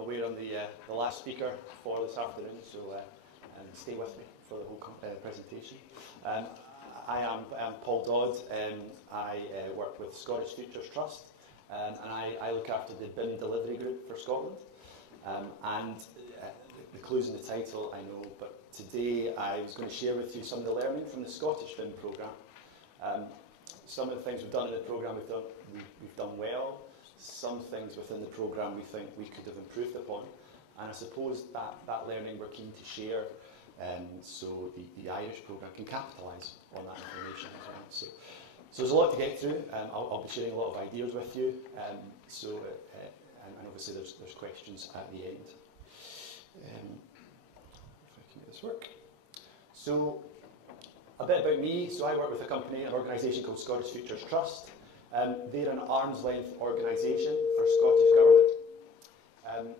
I'm aware I'm the last speaker for this afternoon, so stay with me for the whole presentation. I am Paul Dodd. I work with Scottish Futures Trust, and I look after the BIM delivery group for Scotland. The clue's in the title, I know, but today I was going to share with you some of the learning from the Scottish BIM programme. Some of the things we've done in the programme we've done well. Some things within the programme we think we could have improved upon. And I suppose that learning we're keen to share, so the Irish programme can capitalise on that information as well. So there's a lot to get through. I'll be sharing a lot of ideas with you. And obviously there's questions at the end. If I can make this work. So a bit about me. So I work with an organisation called Scottish Futures Trust. They're an arm's length organisation for Scottish Government.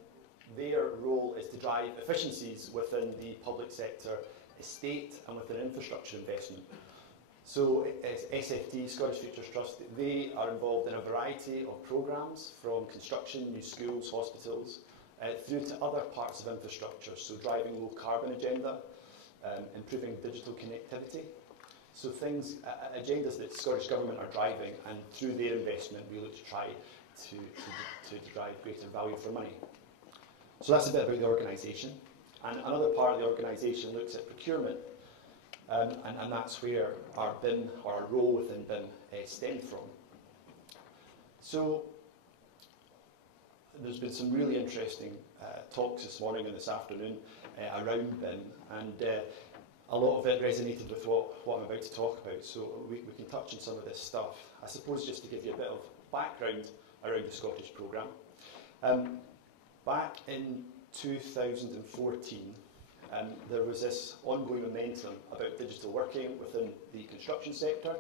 Their role is to drive efficiencies within the public sector estate and within infrastructure investment. So SFT, Scottish Futures Trust, they are involved in a variety of programmes from construction, new schools, hospitals, through to other parts of infrastructure, so driving low carbon agenda, improving digital connectivity. So agendas that Scottish Government are driving, and through their investment we look to try to drive greater value for money. So that's a bit about the organisation. And another part of the organisation looks at procurement, and that's where our BIM, or our role within BIM, stemmed from. So there's been some really interesting talks this morning and this afternoon around BIM, and a lot of it resonated with what I'm about to talk about, so we can touch on some of this stuff. I suppose just to give you a bit of background around the Scottish programme. Back in 2014, there was this ongoing momentum about digital working within the construction sector,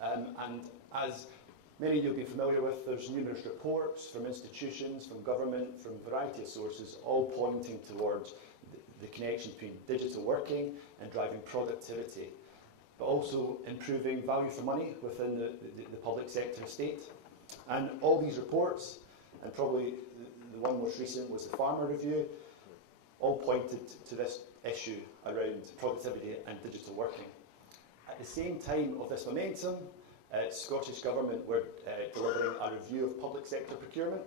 and as many of you will be familiar with, there's numerous reports from institutions, from government, from a variety of sources, all pointing towards the connection between digital working and driving productivity, but also improving value for money within the public sector estate. And all these reports, and probably the one most recent was the Farmer Review, all pointed to this issue around productivity and digital working. At the same time of this momentum, Scottish Government were delivering a review of public sector procurement,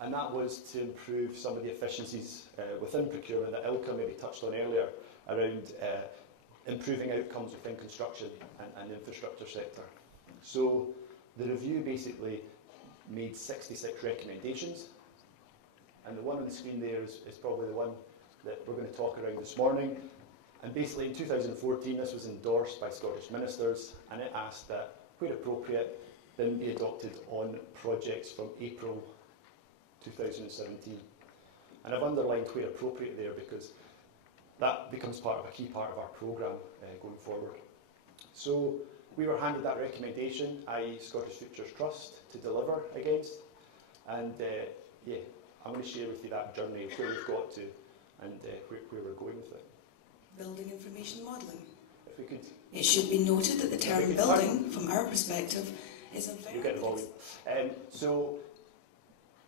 and that was to improve some of the efficiencies within procurement that Ilka maybe touched on earlier, around improving outcomes within construction and the infrastructure sector. So the review basically made 66 recommendations, and the one on the screen there is probably the one that we're going to talk around this morning. And basically in 2014 this was endorsed by Scottish ministers, and it asked that, where appropriate, BIM be adopted on projects from April 2017. And I've underlined where appropriate there because that becomes a key part of our programme going forward. So we were handed that recommendation, i.e. Scottish Futures Trust, to deliver against. And I'm going to share with you that journey of where we've got to and where we're going with it. Building information modelling. If we could. It should be noted that the term building, from our perspective, is a very... You get the volume. So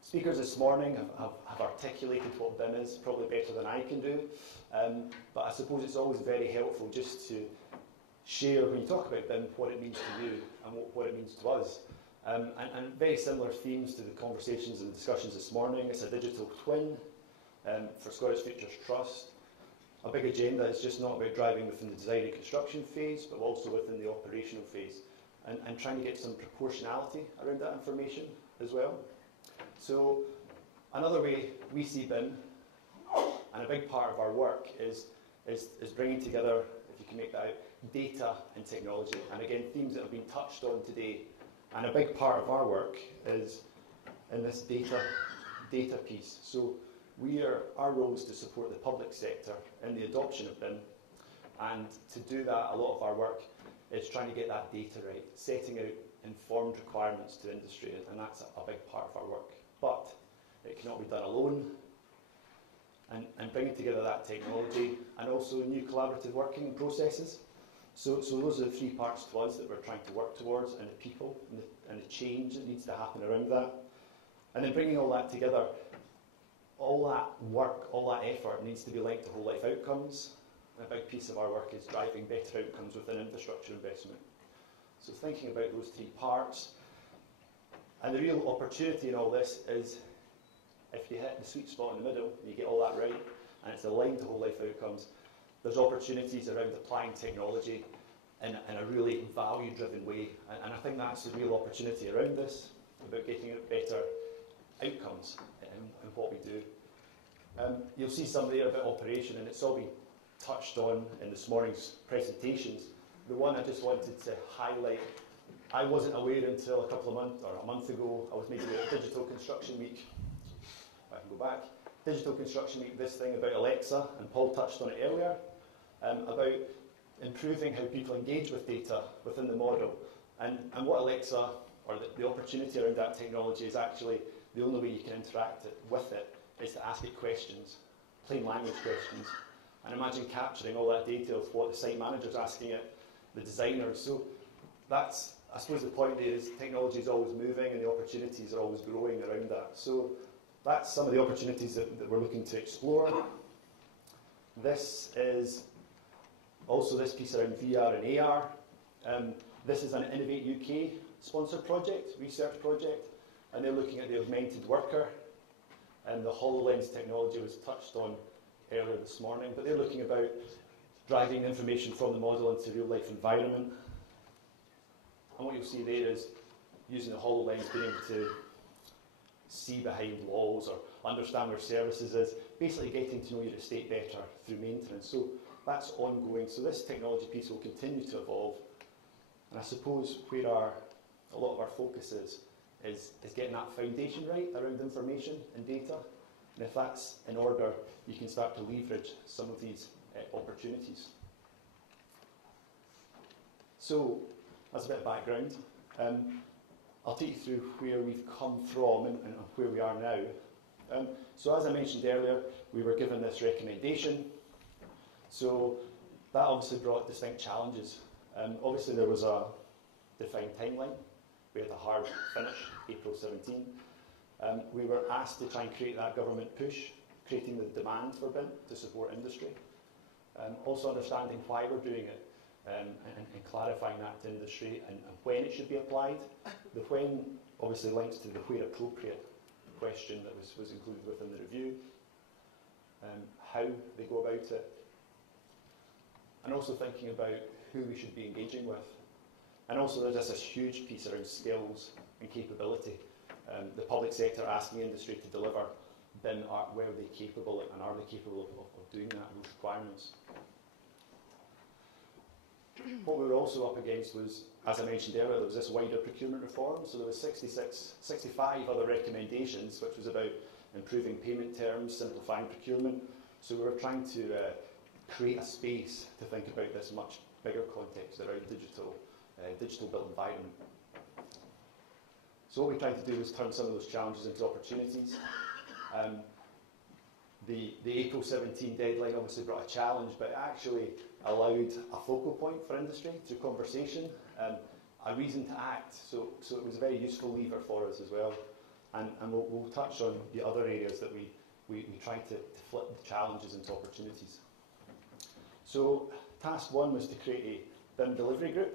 speakers this morning have articulated what BIM is, probably better than I can do. But I suppose it's always very helpful just to share, when you talk about BIM, what it means to you and what it means to us. And very similar themes to the conversations and discussions this morning. It's a digital twin for Scottish Futures Trust. A big agenda is just not about driving within the design and construction phase, but also within the operational phase, and trying to get some proportionality around that information as well. So another way we see BIM, and a big part of our work, is bringing together, if you can make that out, data and technology. And again, themes that have been touched on today. And a big part of our work is in this data piece. So our role is to support the public sector in the adoption of BIM, and to do that, a lot of our work is trying to get that data right, setting out informed requirements to industry, and that's a big part of our work. But it cannot be done alone, and bringing together that technology and also new collaborative working processes. So those are the three parts to us that we're trying to work towards, and the people and the change that needs to happen around that. And then bringing all that together, all that work, all that effort needs to be linked to whole life outcomes. And a big piece of our work is driving better outcomes within infrastructure investment. So thinking about those three parts, and the real opportunity in all this is if you hit the sweet spot in the middle and you get all that right, and it's aligned to whole life outcomes, there's opportunities around applying technology in a really value-driven way. And I think that's the real opportunity around this, about getting better outcomes in what we do. You'll see some there about operation, and it's all been touched on in this morning's presentations. The one I just wanted to highlight, I wasn't aware until a couple of months, or a month ago, I was maybe at Digital Construction Week. If I can go back. Digital Construction Week, this thing about Alexa, and Paul touched on it earlier, about improving how people engage with data within the model. And what Alexa, or the opportunity around that technology, is actually the only way you can interact with it is to ask it questions, plain language questions. And imagine capturing all that data of what the site manager's asking it, the designers. So that's, I suppose the point there is technology is always moving and the opportunities are always growing around that. So that's some of the opportunities that we're looking to explore. This is also this piece around VR and AR. This is an Innovate UK sponsored project, research project, and they're looking at the augmented worker. And the HoloLens technology was touched on earlier this morning, but they're looking about driving information from the model into real life environment. And what you'll see there is using the HoloLens, being able to see behind walls or understand where services is, basically getting to know your estate better through maintenance. So that's ongoing. So this technology piece will continue to evolve. And I suppose where a lot of our focus is getting that foundation right around information and data. And if that's in order, you can start to leverage some of these opportunities. So that's a bit of background. I'll take you through where we've come from and where we are now. So as I mentioned earlier, we were given this recommendation. So that obviously brought distinct challenges. Obviously there was a defined timeline. We had a hard finish, April 17. We were asked to try and create that government push, creating the demand for BIM to support industry. Also understanding why we're doing it and clarifying that to industry and when it should be applied. The when obviously links to the where appropriate question that was included within the review. How they go about it. And also thinking about who we should be engaging with. And also there's this huge piece around skills and capability. The public sector asking industry to deliver BIM, were they capable and are they capable of doing that, those requirements. What we were also up against was, as I mentioned earlier, there was this wider procurement reform, so there was 65 other recommendations, which was about improving payment terms, simplifying procurement. So we were trying to create a space to think about this much bigger context around digital built environment. So what we tried to do was turn some of those challenges into opportunities. The April 17 deadline obviously brought a challenge, but it actually allowed a focal point for industry through conversation, a reason to act. So it was a very useful lever for us as well. And we'll touch on the other areas that we tried to flip the challenges into opportunities. So task one was to create a BIM delivery group.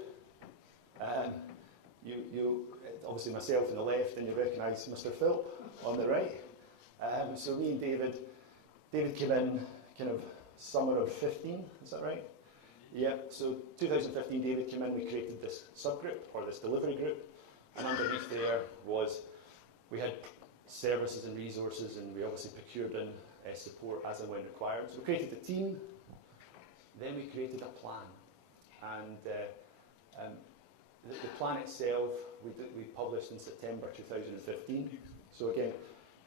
You obviously myself on the left, and you recognise Mr. Philp on the right. So me and David came in kind of summer of 15, is that right? Yeah, so 2015 David came in, we created this subgroup, or this delivery group, and underneath there was, we had services and resources, and we obviously procured in support as and when required. So we created a team, then we created a plan, and the plan itself we published in September 2015. So again,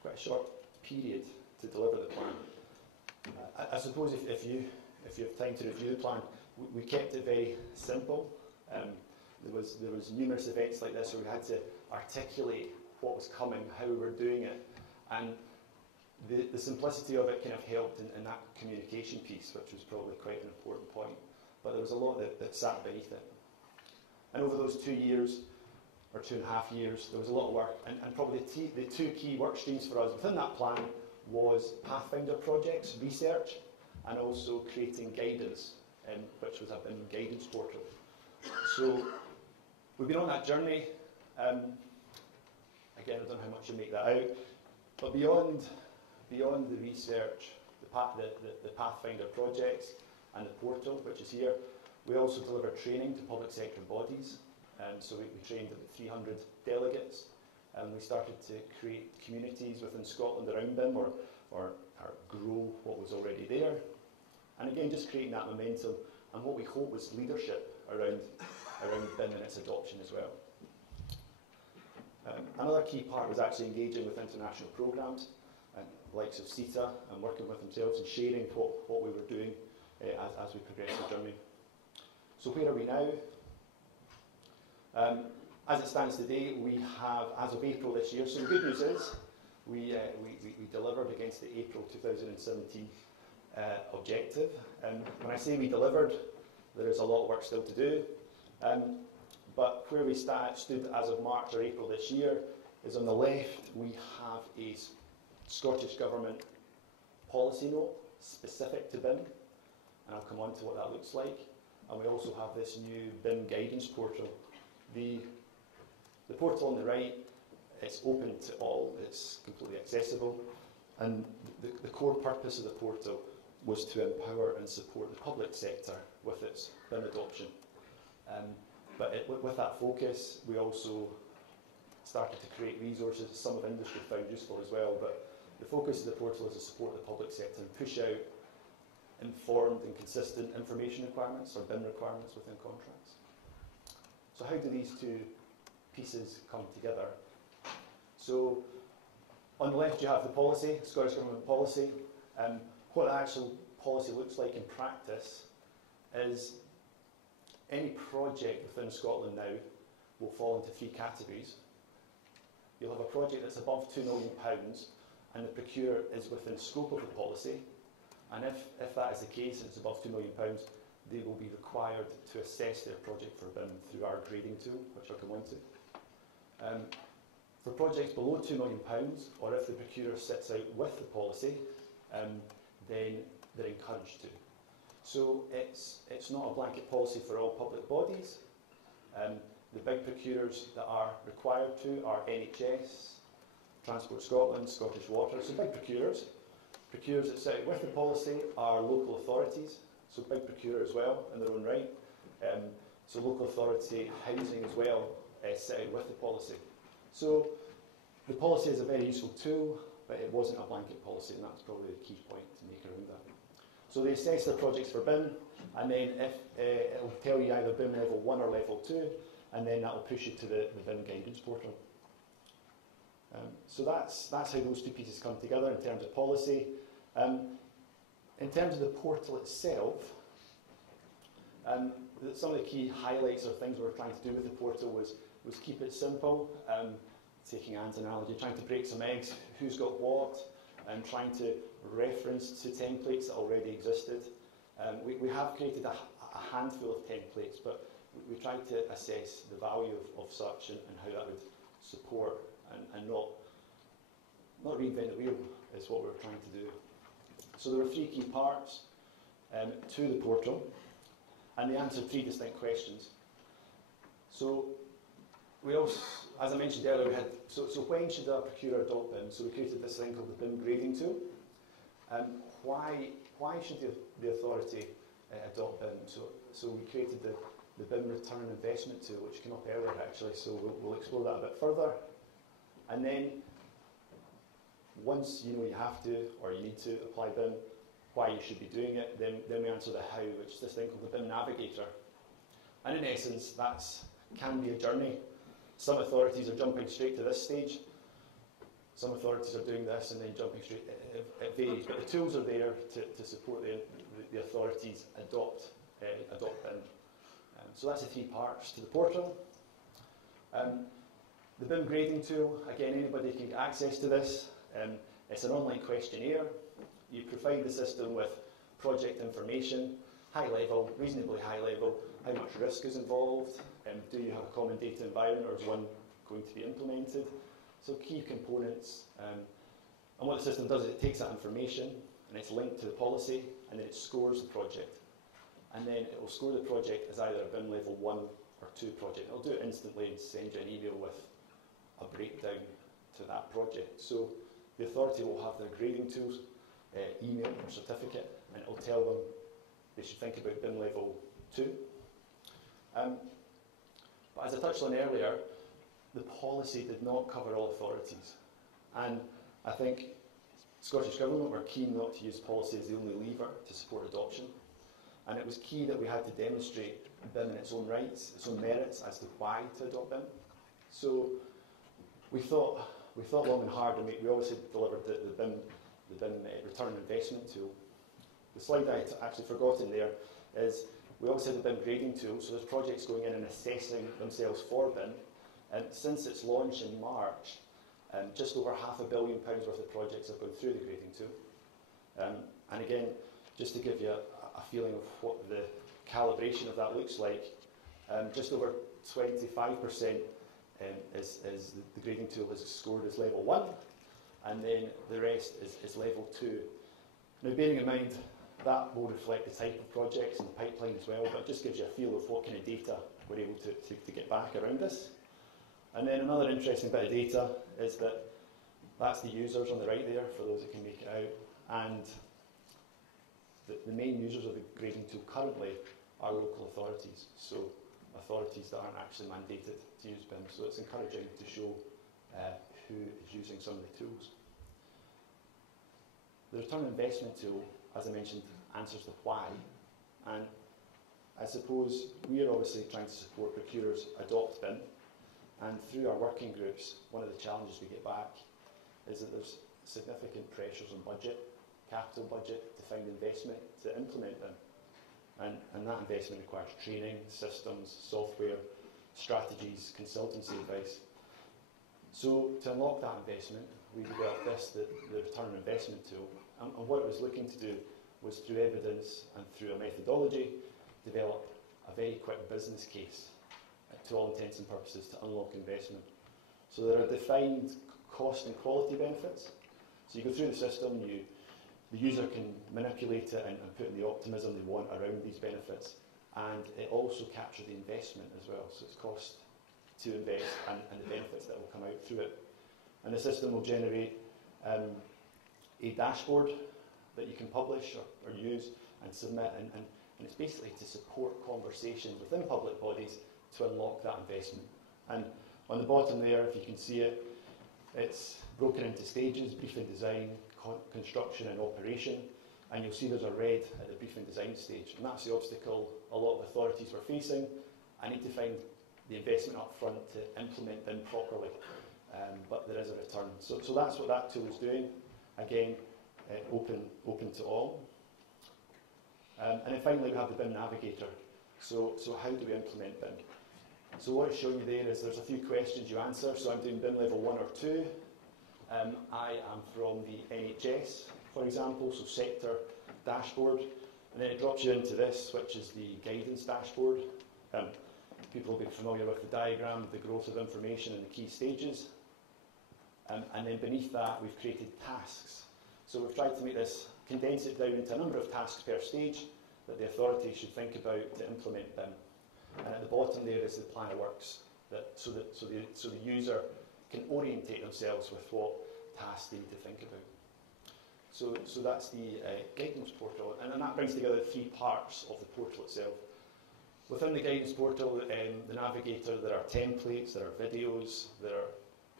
quite a short period to deliver the plan. I suppose if you have time to review the plan, we kept it very simple. There was numerous events like this where we had to articulate what was coming, how we were doing it, and the simplicity of it kind of helped in that communication piece, which was probably quite an important point. But there was a lot that sat beneath it. And over those 2 years, or 2.5 years, there was a lot of work, and probably the two key work streams for us within that plan was Pathfinder projects, research, and also creating guidance, which was a BIM guidance portal. So we've been on that journey. Again, I don't know how much you make that out, but beyond the research, the Pathfinder projects, and the portal, which is here, we also deliver training to public sector bodies. So we trained about 300 delegates, and we started to create communities within Scotland around BIM, or grow what was already there. And again, just creating that momentum, and what we hope was leadership around BIM and its adoption as well. Another key part was actually engaging with international programmes, likes of CETA, and working with themselves and sharing what we were doing as we progressed the journey. So where are we now? As it stands today, we have, as of April this year, so the good news is we delivered against the April 2017 objective. When I say we delivered, there is a lot of work still to do. But where we stood as of March or April this year is on the left, we have a Scottish Government policy note specific to BIM, and I'll come on to what that looks like. And we also have this new BIM guidance portal. The portal on the right, it's open to all, it's completely accessible, and the core purpose of the portal was to empower and support the public sector with its BIM adoption. But with that focus, we also started to create resources some of industry found useful as well, but the focus of the portal is to support the public sector and push out informed and consistent information requirements or BIM requirements within contracts. So how do these two pieces come together? So on the left you have the policy, Scottish Government policy. What the actual policy looks like in practice is any project within Scotland now will fall into three categories. You'll have a project that's above £2 million and the procurer is within scope of the policy, and if that is the case and it's above £2 million, they will be required to assess their project for BIM through our grading tool, which I'll come on to. For projects below £2 million, or if the procurer sits out with the policy, then they're encouraged to. So it's not a blanket policy for all public bodies. The big procurers that are required to are NHS, Transport Scotland, Scottish Water, so big procurers. Procurers that sit out with the policy are local authorities, so big procurer as well in their own right. So local authority housing as well sit out with the policy. So the policy is a very useful tool, but it wasn't a blanket policy, and that's probably the key point to make around that. So they assess their projects for BIM, and then if it'll tell you either BIM level 1 or level 2, and then that'll push you to the BIM guidance portal. So that's how those two pieces come together in terms of policy. In terms of the portal itself, some of the key highlights or things we were trying to do with the portal was keep it simple, taking Anne's analogy, trying to break some eggs, who's got what, and trying to reference to templates that already existed. We have created a handful of templates, but we tried to assess the value of such and how that would support and not reinvent the wheel is what we were trying to do. So there were three key parts to the portal, and they answered three distinct questions. So we also, as I mentioned earlier, we had, so when should a procurer adopt BIM? So we created this thing called the BIM Grading Tool. Why should the authority adopt BIM? So we created the BIM Return on Investment Tool, which came up earlier actually, so we'll explore that a bit further. And then once you know you have to or you need to apply BIM, why you should be doing it, then we answer the how, which is this thing called the BIM Navigator. And in essence, that can be a journey. Some authorities are jumping straight to this stage. Some authorities are doing this and then jumping straight. It varies, but the tools are there to support the authorities adopt BIM. So that's the three parts to the portal. The BIM Grading Tool, again, anybody can get access to this. It's an online questionnaire. You provide the system with project information, high level, reasonably high level, how much risk is involved, do you have a common data environment or is one going to be implemented? So key components, And what the system does is it takes that information and it's linked to the policy, and then it scores the project. And then it will score the project as either a BIM level 1 or 2 project. It'll do it instantly and send you an email with a breakdown to that project. So the authority will have their grading tools email or certificate, and it will tell them they should think about BIM level 2. But as I touched on earlier, the policy did not cover all authorities. And I think Scottish Government were keen not to use policy as the only lever to support adoption. And it was key that we had to demonstrate BIM in its own rights, its own merits as to why to adopt BIM. So we thought long and hard, and we obviously delivered the BIM return on investment tool. The slide I actually forgot in there is we also had the BIM grading tool, so there's projects going in and assessing themselves for BIM. And since its launch in March, just over £500 million worth of projects have gone through the grading tool. And again, just to give you a feeling of what the calibration of that looks like, just over 25% is the grading tool is scored as level 1, and then the rest is level 2. Now, bearing in mind that will reflect the type of projects in the pipeline as well, but it just gives you a feel of what kind of data we're able to get back around this. And then another interesting bit of data is that that's the users on the right there, for those that can make it out. And the main users of the grading tool currently are local authorities, so authorities that aren't actually mandated to use BIM. So it's encouraging to show who is using some of the tools. The return on investment tool, as I mentioned, answers the why. And I suppose we are obviously trying to support procurers adopt BIM. And through our working groups, one of the challenges we get back is that there's significant pressures on budget, capital budget, to find investment to implement BIM. And that investment requires training, systems, software, strategies, consultancy advice. So to unlock that investment, we developed the return on investment tool. And what it was looking to do was, through evidence and through a methodology, develop a very quick business case to all intents and purposes to unlock investment. So there are defined cost and quality benefits. So you go through the system, the user can manipulate it and put in the optimism they want around these benefits, and it also captures the investment as well. So it's cost to invest and the benefits that will come out through it. And the system will generate a dashboard that you can publish or use and submit, and it's basically to support conversations within public bodies to unlock that investment. And on the bottom there, if you can see it, it's broken into stages: brief and design, construction and operation. And you'll see there's a red at the brief and design stage, and that's the obstacle a lot of authorities were facing. I need to find the investment up front to implement them properly, but there is a return. So that's what that tool is doing. Again, open to all. And then finally we have the BIM Navigator. So how do we implement BIM? So what it's showing you there is there's a few questions you answer. So I'm doing BIM level 1 or 2. I am from the NHS, for example, so sector dashboard. And then it drops you into this, which is the guidance dashboard. People will be familiar with the diagram, the growth of information and the key stages. And then beneath that, we've created tasks. So we've tried to make this, condense it down into a number of tasks per stage that the authority should think about to implement BIM. And at the bottom there is the plan of works, so the user can orientate themselves with what tasks they need to think about. So that's the guidance portal, and then that brings together 3 parts of the portal itself. Within the guidance portal, the Navigator, there are templates, there are videos, there are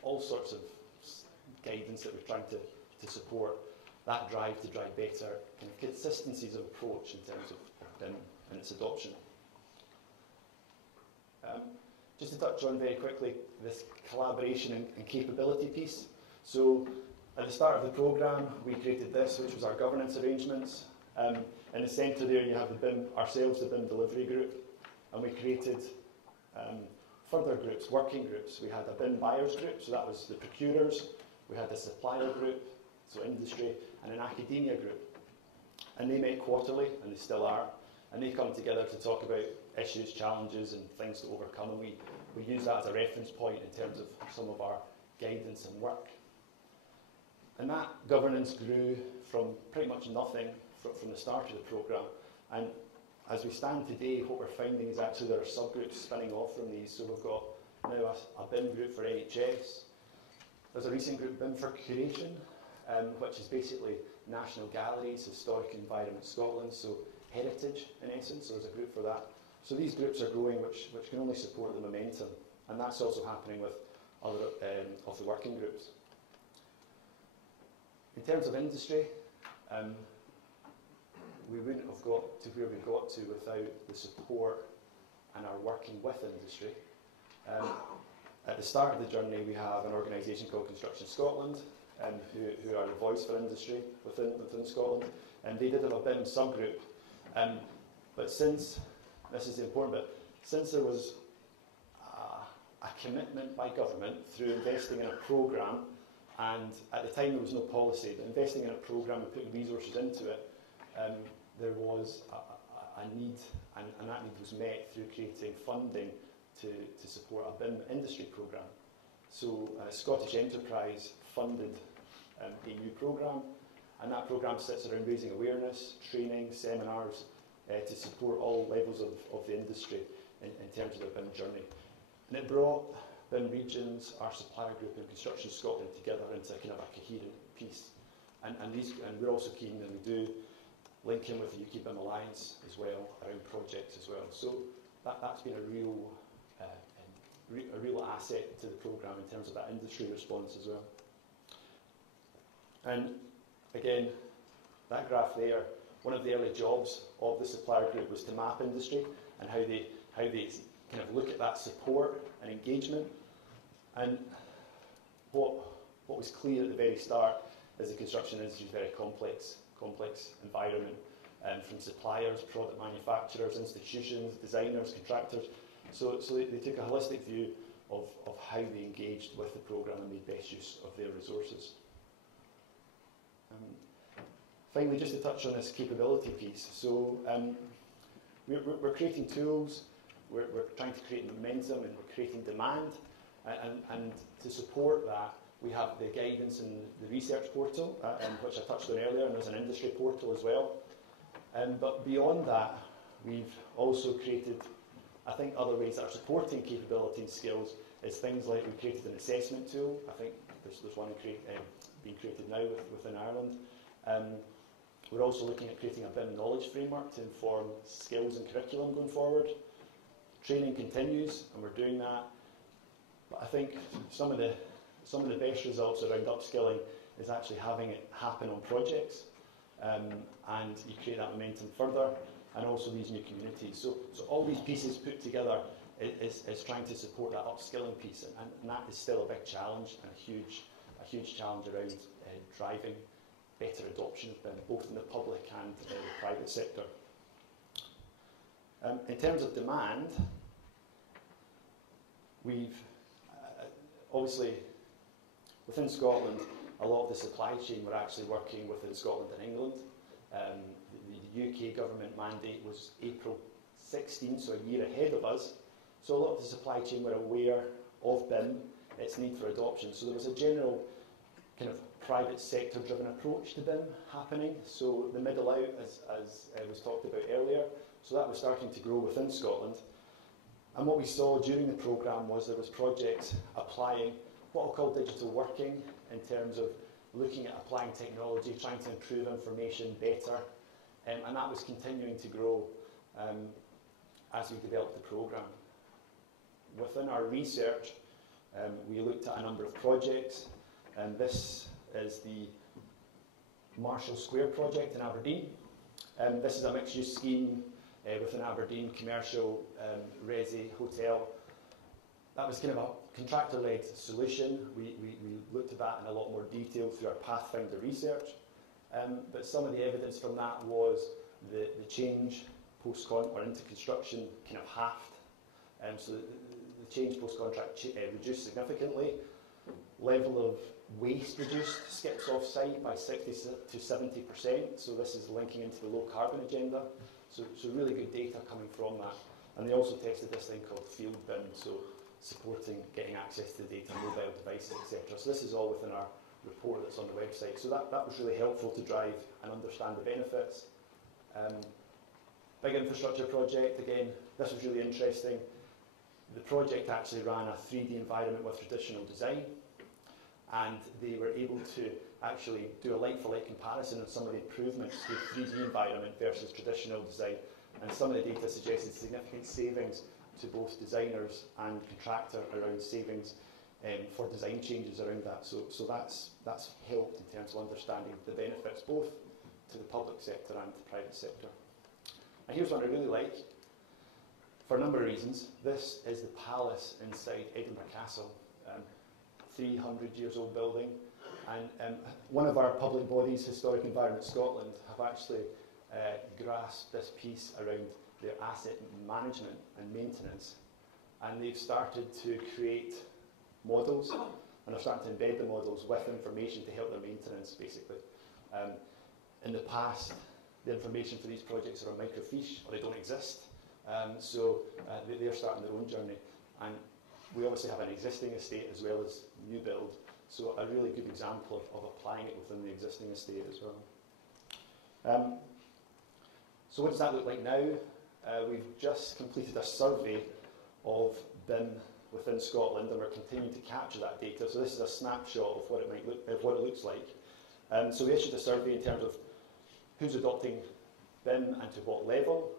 all sorts of guidance that we're trying to support that drive to drive better kind of consistencies of approach in terms of BIM and its adoption. Just to touch on very quickly this collaboration and capability piece. So at the start of the programme, we created this, which was our governance arrangements. In the centre there, you have the BIM, ourselves, the BIM delivery group, and we created further groups, working groups. We had a BIM buyers group, so that was the procurers. We had a supplier group, so industry, and an academia group. And they met quarterly, and they still are, and they come together to talk about issues, challenges, and things to overcome. And we use that as a reference point in terms of some of our guidance and work. And that governance grew from pretty much nothing from the start of the programme. And as we stand today, what we're finding is actually there are subgroups spinning off from these. So we've got now a BIM group for NHS. There's a recent group, BIM for Curation, which is basically National Galleries, Historic Environment Scotland, so heritage in essence, so there's a group for that. So these groups are growing, which can only support the momentum, and that's also happening with other of the working groups. In terms of industry, we wouldn't have got to where we got to without the support and our working with industry. At the start of the journey, we have an organisation called Construction Scotland, who are the voice for industry within Scotland, and they did have a BIM subgroup. But since, this is the important bit, since there was a commitment by government through investing in a programme, and at the time there was no policy, but investing in a programme and putting resources into it, there was a need, and that need was met through creating funding to support a BIM industry programme. So Scottish Enterprise funded a new programme, and that programme sits around raising awareness, training, seminars to support all levels of the industry in terms of their BIM journey. And it brought BIM regions, our supplier group and Construction Scotland together into kind of a coherent piece. And we're also keen, and we do link in with the UK BIM Alliance as well, around projects as well. So that's been a real asset to the programme in terms of that industry response as well. And again, that graph there, one of the early jobs of the supplier group was to map industry and how they kind of look at that support and engagement. And what was clear at the very start is the construction industry is a very complex environment, from suppliers, product manufacturers, institutions, designers, contractors. So they took a holistic view of how they engaged with the programme and made best use of their resources. Finally, just to touch on this capability piece. So we're creating tools, we're trying to create momentum, and we're creating demand. And to support that, we have the guidance and the research portal, which I touched on earlier, and there's an industry portal as well. But beyond that, we've also created, I think, other ways that are supporting capability and skills is things like we created an assessment tool. I think there's one being created now within Ireland. We're also looking at creating a BIM knowledge framework to inform skills and curriculum going forward. Training continues, and we're doing that. But I think some of the best results around upskilling is actually having it happen on projects, and you create that momentum further, and also these new communities. So all these pieces put together is trying to support that upskilling piece, and that is still a big challenge and a huge challenge around driving better adoption of BIM, both in the public and the private sector. In terms of demand, we've obviously within Scotland, a lot of the supply chain we're actually working within Scotland and England. The UK government mandate was April 16, so a year ahead of us. So a lot of the supply chain were aware of BIM, its need for adoption. So there was a general kind of private sector driven approach to BIM happening. So the middle out, as was talked about earlier, so that was starting to grow within Scotland. And what we saw during the programme was there was projects applying what I'll call digital working, in terms of looking at applying technology, trying to improve information better, and that was continuing to grow as we developed the programme. Within our research, we looked at a number of projects, and this is the Marshall Square project in Aberdeen. This is a mixed-use scheme within Aberdeen, commercial, resi, hotel. That was kind of a contractor-led solution. We looked at that in a lot more detail through our Pathfinder research. But some of the evidence from that was the change or into construction kind of halved. So the change post-contract reduced significantly. Level of waste reduced, skips off-site by 60 to 70%. So this is linking into the low carbon agenda. So really good data coming from that. And they also tested this thing called field BIM, so supporting getting access to data, mobile devices, etc. So this is all within our report that's on the website. So that was really helpful to drive and understand the benefits. Big infrastructure project, again, this was really interesting. The project actually ran a 3D environment with traditional design, and they were able to actually do a like-for-like comparison on some of the improvements to the 3D environment versus traditional design. And some of the data suggested significant savings to both designers and contractor around savings for design changes around that. So that's helped in terms of understanding the benefits both to the public sector and the private sector. And here's one I really like, for a number of reasons. This is the palace inside Edinburgh Castle, 300 years old building. And one of our public bodies, Historic Environment Scotland, have actually grasped this piece around their asset management and maintenance. And they've started to create models, and they're starting to embed the models with information to help their maintenance, basically. In the past, the information for these projects are a microfiche, or they don't exist. So they're starting their own journey. And we obviously have an existing estate as well as new build. So a really good example of applying it within the existing estate as well. So what does that look like now? We've just completed a survey of BIM within Scotland, and we're continuing to capture that data. So this is a snapshot of what it looks like. So we issued a survey in terms of who's adopting BIM and to what level.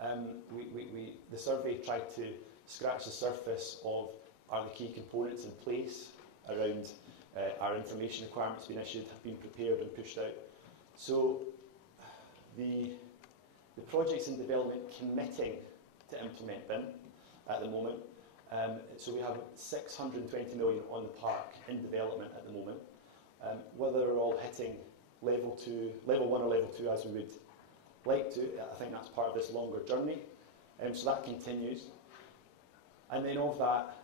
The survey tried to scratch the surface of are the key components in place around our information requirements being issued, have been prepared and pushed out. So the projects in development committing to implement BIM at the moment. So we have 620 million on the park in development at the moment. Whether they're all hitting level 1 or level 2 as we would like to, I think that's part of this longer journey. So that continues. And then of that,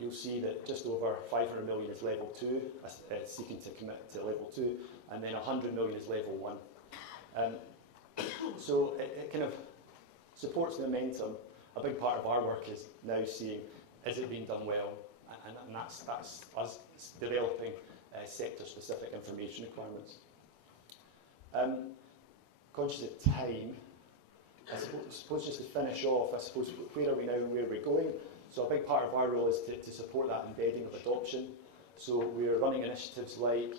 you'll see that just over 500 million is level 2, seeking to commit to level 2, and then 100 million is level 1. So it kind of supports the momentum. A big part of our work is now seeing, is it being done well? And that's us developing sector-specific information requirements. Conscious of time, I suppose just to finish off, I suppose where are we now and where are we going? So a big part of our role is to support that embedding of adoption. So we're running initiatives like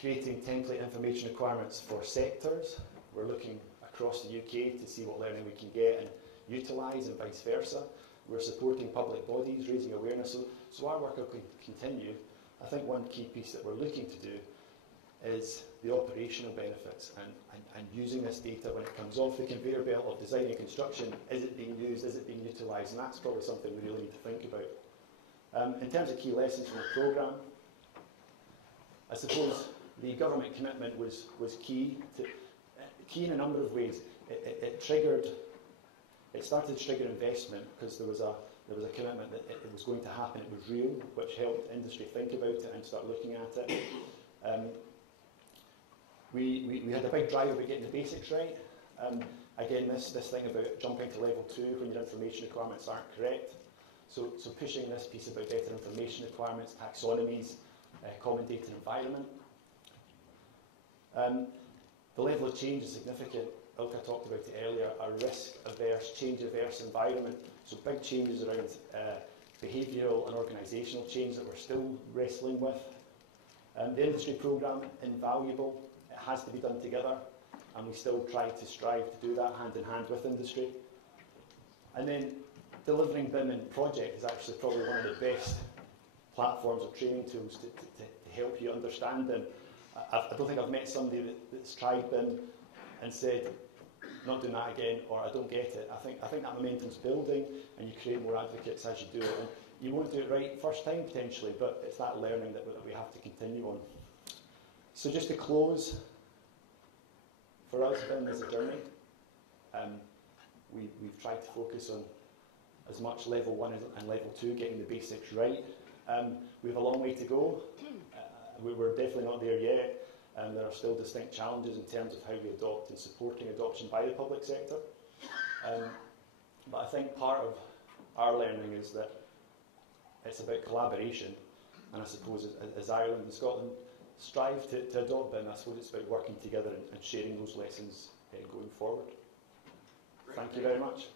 creating template information requirements for sectors. We're looking across the UK to see what learning we can get and utilise and vice versa. We're supporting public bodies, raising awareness. So our work will continue. I think one key piece that we're looking to do is the operational benefits and using this data when it comes off the conveyor belt of design and construction. Is it being used? Is it being utilised? And that's probably something we really need to think about. In terms of key lessons from the programme, I suppose the government commitment was key in a number of ways. It started to trigger investment because there was a commitment that it was going to happen. It was real, which helped industry think about it and start looking at it. We had a big drive about getting the basics right. Again, this thing about jumping to level 2 when your information requirements aren't correct. So pushing this piece about better information requirements, taxonomies, common data environment. The level of change is significant. Ilka talked about it earlier, a risk-averse, change-averse environment. So big changes around behavioural and organisational change that we're still wrestling with. The industry programme, invaluable. It has to be done together, and we still try to strive to do that hand in hand with industry. And then delivering BIM in project is actually probably one of the best platforms or training tools to help you understand BIM. I don't think I've met somebody that's tried BIM and said, not doing that again, or I don't get it. I think that momentum's building, and you create more advocates as you do it. And you won't do it right first time, potentially, but it's that learning that we have to continue on. So just to close, for us, BIM is a journey. We've tried to focus on as much level 1 and level 2, getting the basics right. We have a long way to go. We're definitely not there yet. There are still distinct challenges in terms of how we adopt and supporting adoption by the public sector. But I think part of our learning is that it's about collaboration. And I suppose as Ireland and Scotland strive to adopt BIM, I suppose it's about working together and sharing those lessons going forward. Thank you very much.